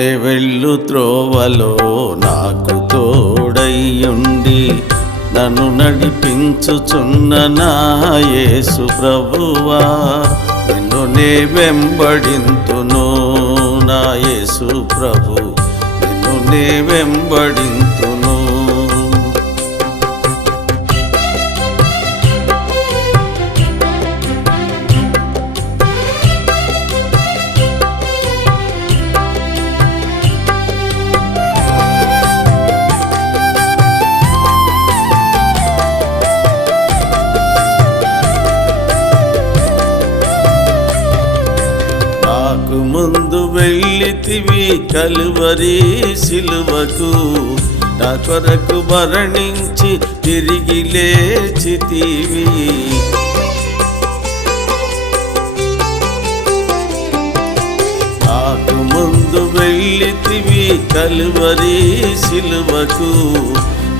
నే వెళ్ళు త్రోవలో నాకు తోడయ్యుండి నన్ను నడిపించుచున్న నా యేసు ప్రభువా, నిన్ను నే వెంబడింతును నా యేసు ప్రభు, నిన్ను నే వెంబడింతును. నాకు ముందు వెళ్ళితివి కలువరి సిలువకు, నా కొరకు మరణించి తిరిగి లేచితివి. నాకు ముందు వెళ్ళితివి కలువరి సిలువకు,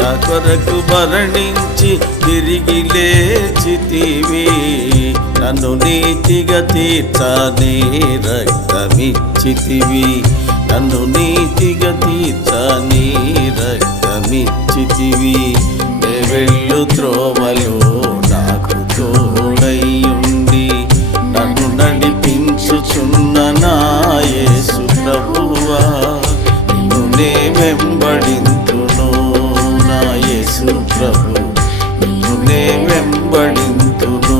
నా కొరకు మరణించి తిరిగి లేచితివి. నన్ను నీతిగా తీర్చని రక్తమిచ్చితివి, నన్ను నీతిగా తీర్చని రక్తమిచ్చితివి. నే వెళ్ళు త్రోవలో నాకు తోడయ్యుండి నన్ను నడిపించుచున్న నా యేసు ప్రభువా, నిన్ను నే వెంబడింతును నా యేసు ప్రభు, నిన్ను నే వెంబడింతును.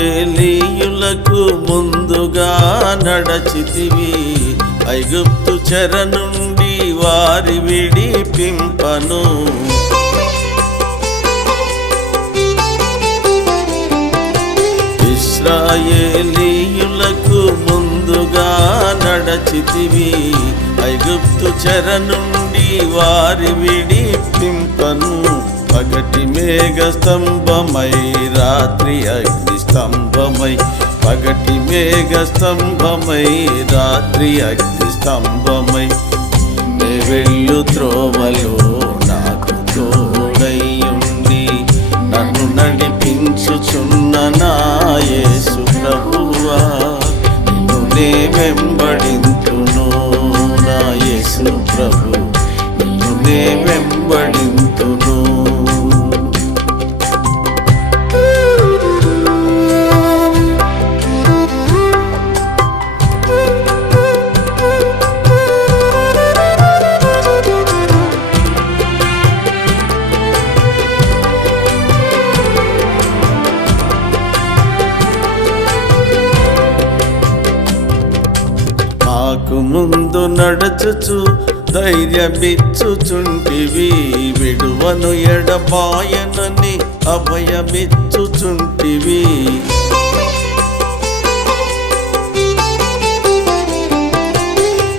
ఇశ్రాయేలీయులకు ముందుగా నడచితివి, ఐగుప్తు చెర నుండి వారి విడిపింపను. ఇశ్రాయేలీయులకు ముందుగా నడచితివి, ఐగుప్తు చెర నుండి వారి విడిపింపను. పగటి మేఘ స్తంభమై రాత్రి అగ్ని స్తంభమై, పగటి మేఘ స్తంభమై రాత్రి అగ్ని స్తంభమై. నే వెళ్ళు త్రోవలో నాకు తోడయ్యుండి నన్ను నడిపించుచున్న నా యేసు ప్రభువా, నిన్ను నే వెంబడింతును నా యేసు ప్రభు, నిన్ను నే వెంబడింతును. నాకు ముందు నడచుచు ధైర్యమిచ్చుచుంటివి, విడువను ఎడబాయనని అభయమిచ్చుచుంటివి.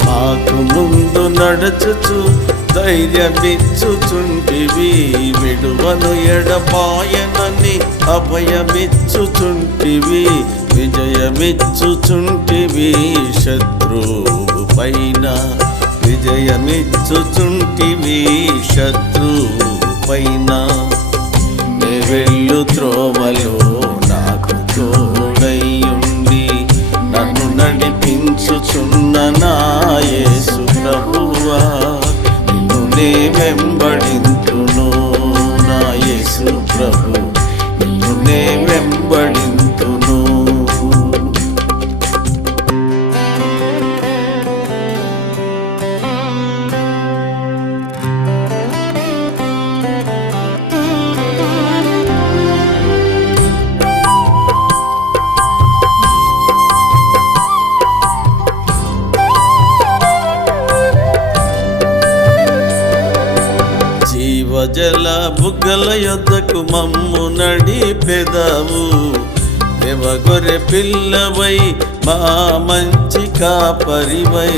నాకు ముందు నడచుచు ధైర్యమిచ్చుచుంటివి, విడువను ఎడబాయనని అభయమిచ్చుచుంటివి. విజయమిచ్చుచుంటివి శత్రువు పైన, విజయమిచ్చుచుంటివి శత్రువు పైన. నే వెళ్ళు త్రోవలో నాకు తోడయ్యుండి నన్ను నడిపించుచున్న నా యేసు ప్రభువా, నిన్ను నే వెంబడింతును నా యేసు ప్రభు, నిన్ను నే వెంబడింతును. జీవజల బుగ్గల యొద్దకు మమ్ము నడిపెదవు, దేవగొర్రె పిల్లవై మా మంచి కాపరివై.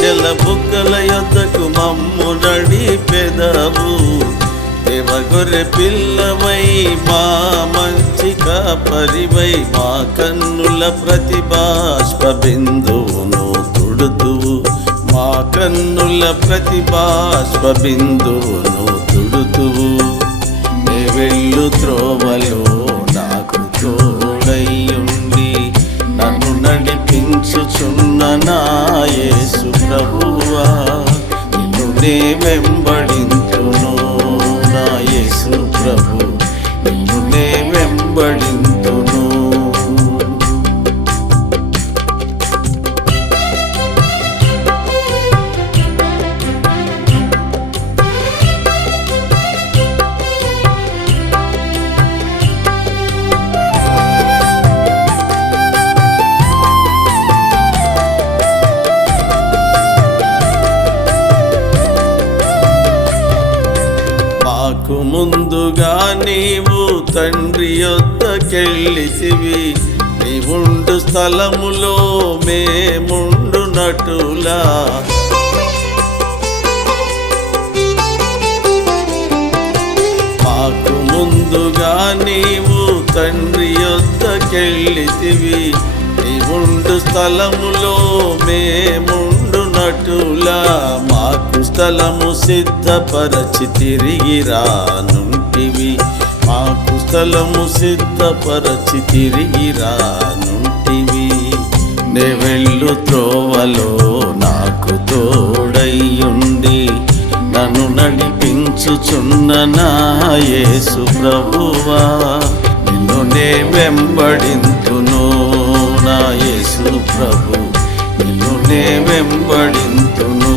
ప్రజల బుగ్గల యొద్దకు మమ్ము నడిపెదవు. దేవగొర్రె పిల్లవై మా మంచి కాపరివై మా కన్నుల ప్రతిబాష్ప బిందువును తుడుతువు. మా కన్నుల ప్రతిబాష్ప బిందువును తుడుతువు. నే వెళ్ళు త్రోవలో నాకు తోడయ్యుండి నన్ను నడిపించుచున్న నా యేసు ప్రభువా, నిన్ను నే వెంబడింతును. నా యేసు ప్రభు, నిన్ను నే వెంబడింతును. మాకు ముందుగా నీవు తండ్రి యొద్దకెళ్ళితివి. నీవుండు స్థలములో మేముండునటులా మాకు ముందుగా నీవు తండ్రి యొద్దకెళ్ళితివి. నీవుండు స్థలములో మేముండునటులా మాకు స్థలము సిద్ధపరచి తిరిగి రానుంటివి. మాకు స్థలము సిద్ధపరచి తిరిగి రానుంటివి. నే వెళ్ళు త్రోవలో నాకు తోడయ్యుండి నన్ను నడిపించుచున్న నా యేసు ప్రభువా, నిన్ను నే వెంబడింతును. నా యేసు ప్రభు, నిన్ను నే వెంబడింతును.